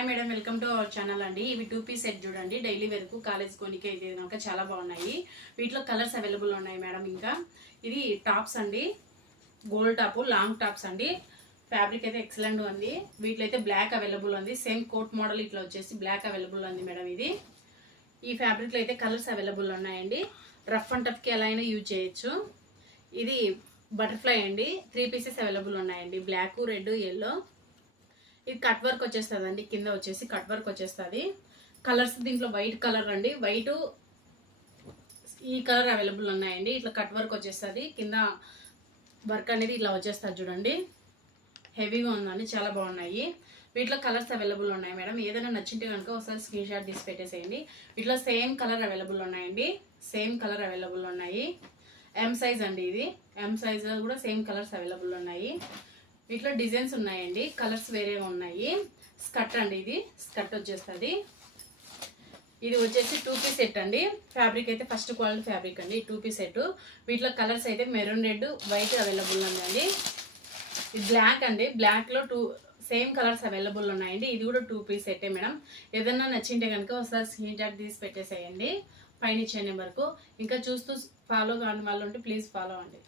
Hi madam, welcome to our channel అండి. ఇవి 2 piece set చూడండి, డైలీ వేర్కు కాలేజ్ కొనికి అయితే కనుక చాలా బాగున్నాయి. వీటిలో కలర్స్ అవైలబుల్ ఉన్నాయి మేడం. ఇంకా ఇది టాప్స్ అండి, గోల్డ్ టాప్, లాంగ్ టాప్స్ అండి. ఫ్యాబ్రిక్ అయితే ఎక్సలెంట్ ఉంది. వీటిలో అయితే బ్లాక్ అవైలబుల్ ఉంది. సేమ్ కోట్ మోడల్ ఇట్లా వచ్చేసి బ్లాక్ అవైలబుల్ ఉంది మేడం. ఇది ఈ ఫ్యాబ్రిక్లో అయితే కలర్స్ అవైలబుల్ ఉన్నాయండి. రఫ్ అండ్ టఫ్కి ఎలా అయినా యూజ్ చేయొచ్చు. ఇది బటర్ఫ్లై అండి, 3 పీసెస్ అవైలబుల్ ఉన్నాయండి. Black, red, yellow. ఇది కట్ వర్క్ వచ్చేస్తుంది అండి, కింద వచ్చేసి కట్ వర్క్ వచ్చేస్తుంది. కలర్స్ దీంట్లో వైట్ కలర్ అండి, వైట్ ఈ కలర్ అవైలబుల్ ఉన్నాయండి. ఇట్లా కట్ వర్క్ వచ్చేస్తుంది, కింద వర్క్ అనేది ఇట్లా వచ్చేస్తుంది చూడండి. హెవీగా ఉందండి, చాలా బాగున్నాయి. వీటిలో కలర్స్ అవైలబుల్ ఉన్నాయి మేడం. ఏదైనా నచ్చింటే కనుక ఒకసారి స్క్రీన్ షాట్ తీసి పెట్టేసేయండి. వీటిలో సేమ్ కలర్ అవైలబుల్ ఉన్నాయండి, సేమ్ కలర్ అవైలబుల్ ఉన్నాయి. ఎం సైజ్ అండి, ఇది ఎం సైజ్లో కూడా సేమ్ కలర్స్ అవైలబుల్ ఉన్నాయి. వీటిలో డిజైన్స్ ఉన్నాయండి, కలర్స్ వేరేగా ఉన్నాయి. స్కర్ట్ అండి, ఇది స్కర్ట్ వచ్చేస్తుంది. ఇది వచ్చేసి 2 పీస్ సెట్ అండి. ఫ్యాబ్రిక్ అయితే ఫస్ట్ క్వాలిటీ ఫ్యాబ్రిక్ అండి, 2 పీస్ సెట్. వీటిలో కలర్స్ అయితే మెరూన్, రెడ్, వైట్ అవైలబుల్ ఉందండి. ఇది బ్లాక్ అండి, బ్లాక్లో 2 సేమ్ కలర్స్ అవైలబుల్ ఉన్నాయండి. ఇది కూడా 2 పీస్ సెట్టే మేడం. ఏదన్నా నచ్చింటే కనుక ఒకసారి స్క్రీన్ షాట్ తీసి పెట్టేసేయండి పైన ఇచ్చే నెంబర్కు. ఇంకా చూస్తూ ఫాలో కాని వాళ్ళు ఉంటే ప్లీజ్ ఫాలో అండి.